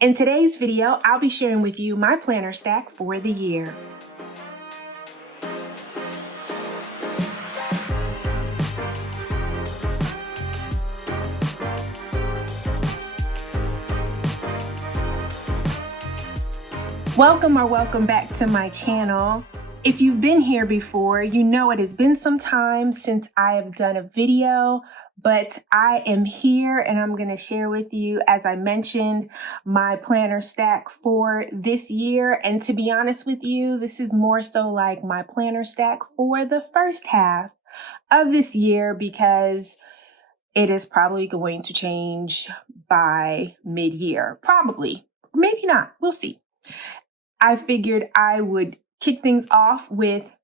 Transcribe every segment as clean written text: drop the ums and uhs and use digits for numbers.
In today's video, I'll be sharing with you my planner stack for the year. Welcome back to my channel. If you've been here before, you know it has been some time since I have done a video, but I am here and I'm going to share with you, as I mentioned, my planner stack for this year. And to be honest with you, this is more so like my planner stack for the first half of this year because it is probably going to change by mid-year. Probably, maybe not. We'll see. I figured I would kick things off with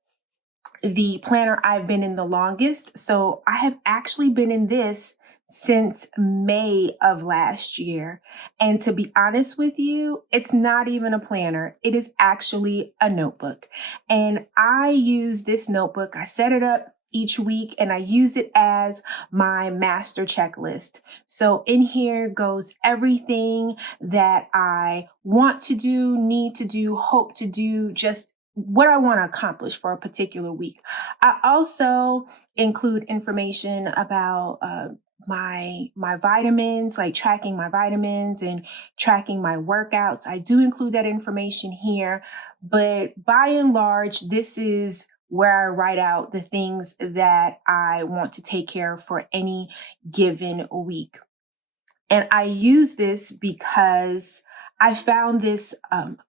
the planner I've been in the longest. So I have actually been in this since May of last year. And to be honest with you, it's not even a planner. It is actually a notebook. And I use this notebook. I set it up each week and I use it as my master checklist. So in here goes everything that I want to do, need to do, hope to do, just what I want to accomplish for a particular week. I also include information about my vitamins, like tracking my vitamins and tracking my workouts. I do include that information here, but by and large, this is where I write out the things that I want to take care of for any given week. And I use this because I found this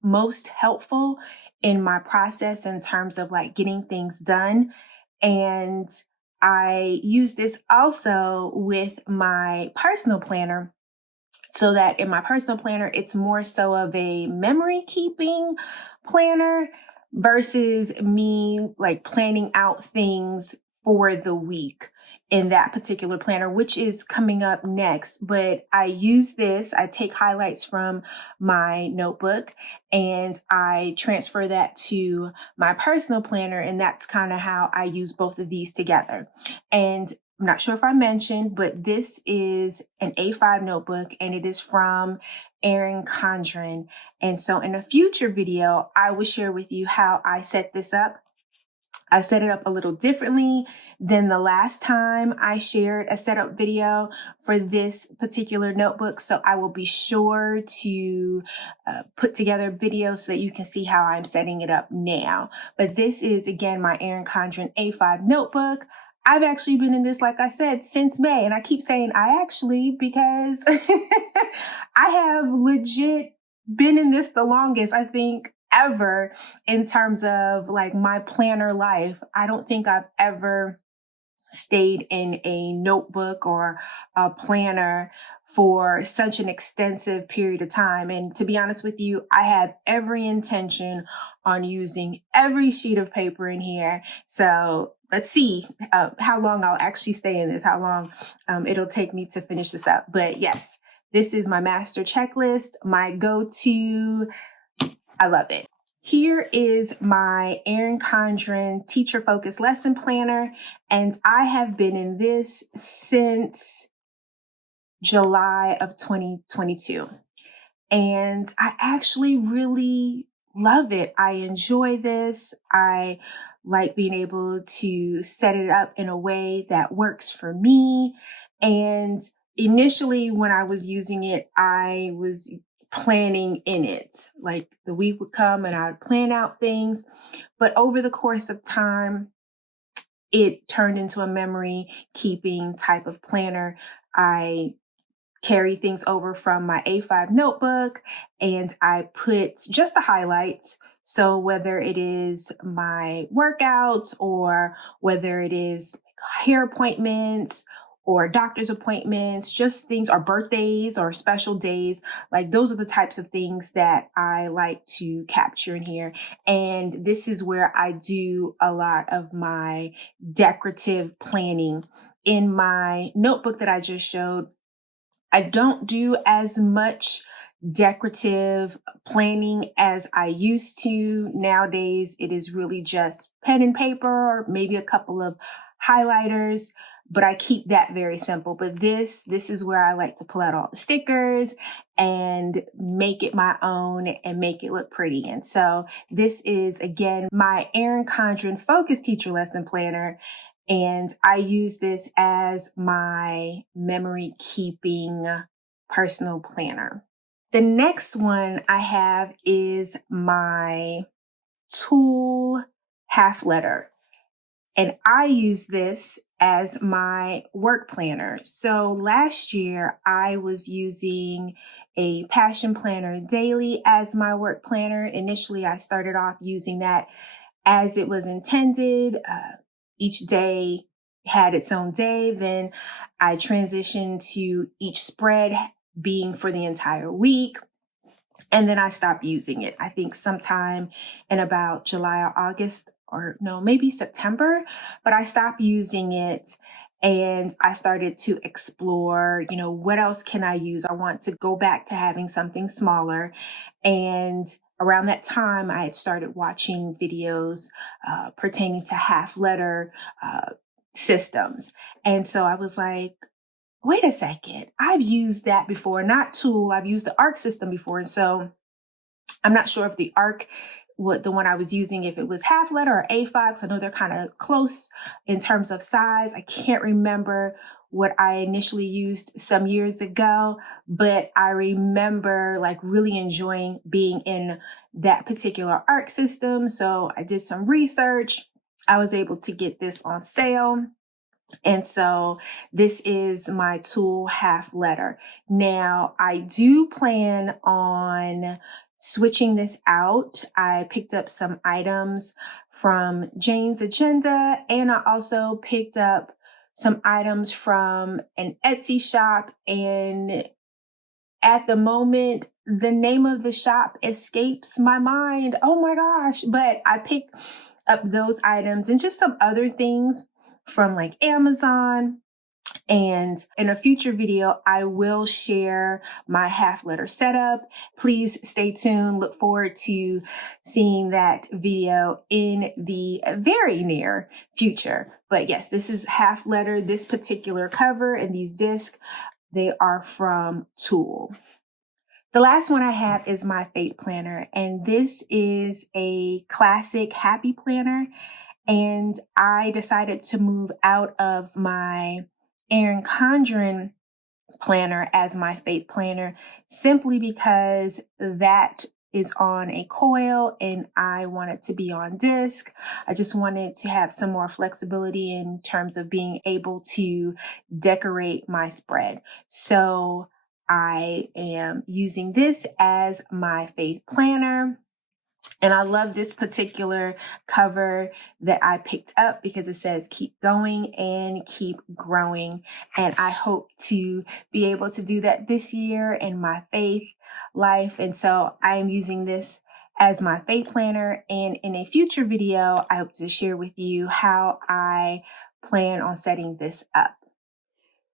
most helpful in my process in terms of like getting things done. And I use this also with my personal planner, so that in my personal planner, it's more so of a memory keeping planner versus me like planning out things for the week in that particular planner, which is coming up next. But I use this, I take highlights from my notebook and I transfer that to my personal planner. And that's kind of how I use both of these together. And I'm not sure if I mentioned, but this is an A5 notebook and it is from Erin Condren. And so in a future video, I will share with you how I set this up. I set it up a little differently than the last time I shared a setup video for this particular notebook. So I will be sure to put together videos so that you can see how I'm setting it up now. But this is, again, my Erin Condren A5 notebook. I've actually been in this, like I said, since May. And I keep saying I actually because I have legit been in this the longest, I think, ever in terms of like my planner life. I don't think I've ever stayed in a notebook or a planner for such an extensive period of time. And to be honest with you, I have every intention on using every sheet of paper in here. So let's see how long I'll actually stay in this, how long it'll take me to finish this up. But yes, this is my master checklist, my go-to. I love it. Here is my Erin Condren Teacher Focused Lesson Planner, and I have been in this since July of 2022. And I actually really love it. I enjoy this. I like being able to set it up in a way that works for me. And initially, when I was using it, I was planning in it. Like the week would come and I'd plan out things. But over the course of time, it turned into a memory keeping type of planner. I carry things over from my A5 notebook and I put just the highlights. So whether it is my workouts or whether it is hair appointments or doctor's appointments, just things, or birthdays or special days, like those are the types of things that I like to capture in here. And this is where I do a lot of my decorative planning. In my notebook that I just showed, I don't do as much decorative planning as I used to. Nowadays, it is really just pen and paper or maybe a couple of highlighters. but I keep that very simple. But this is where I like to pull out all the stickers and make it my own and make it look pretty. And so this is, again, my Erin Condren Focus Teacher Lesson Planner. And I use this as my memory keeping personal planner. The next one I have is my tool half letter. And I use this as my work planner. So last year I was using a Passion Planner Daily as my work planner. Initially, I started off using that as it was intended. Each day had its own day. Then I transitioned to each spread being for the entire week. And then I stopped using it. I think sometime in about July or August, or no, maybe September, but I stopped using it and I started to explore, what else can I use? I want to go back to having something smaller. And around that time, I had started watching videos pertaining to half letter systems. And so I was like, wait a second, I've used that before, not Tool, I've used the ARC system before. And so I'm not sure if the ARC, the one I was using, if it was half letter or A5, so I know they're kind of close in terms of size. I can't remember what I initially used some years ago, but I remember really enjoying being in that particular ARC system. So I did some research. I was able to get this on sale. And so this is my tool half letter. Now, I do plan on switching this out. I picked up some items from Jane's Agenda, and I also picked up some items from an Etsy shop. And at the moment, the name of the shop escapes my mind. Oh my gosh. But I picked up those items and just some other things from Amazon. And in a future video, I will share my half letter setup. Please stay tuned. Look forward to seeing that video in the very near future. But yes, this is half letter. This particular cover and these discs, they are from Tool. The last one I have is my Faith Planner, and this is a classic happy planner. And I decided to move out of my Erin Condren planner as my Faith Planner simply because that is on a coil and I want it to be on disc. I just wanted to have some more flexibility in terms of being able to decorate my spread. So I am using this as my Faith Planner. And I love this particular cover that I picked up because it says keep going and keep growing. And I hope to be able to do that this year in my faith life. And so I am using this as my Faith Planner. And in a future video, I hope to share with you how I plan on setting this up.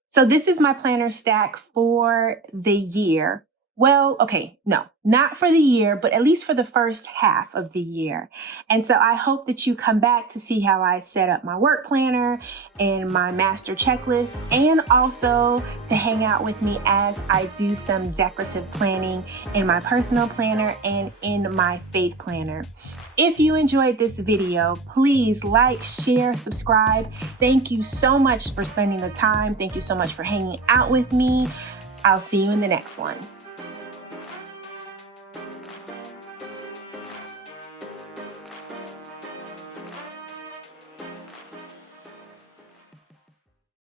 So this is my planner stack for the year. Well, okay, no, not for the year, but at least for the first half of the year. And so I hope that you come back to see how I set up my work planner and my master checklist, and also to hang out with me as I do some decorative planning in my personal planner and in my faith planner. If you enjoyed this video, please like, share, subscribe. Thank you so much for spending the time. Thank you so much for hanging out with me. I'll see you in the next one.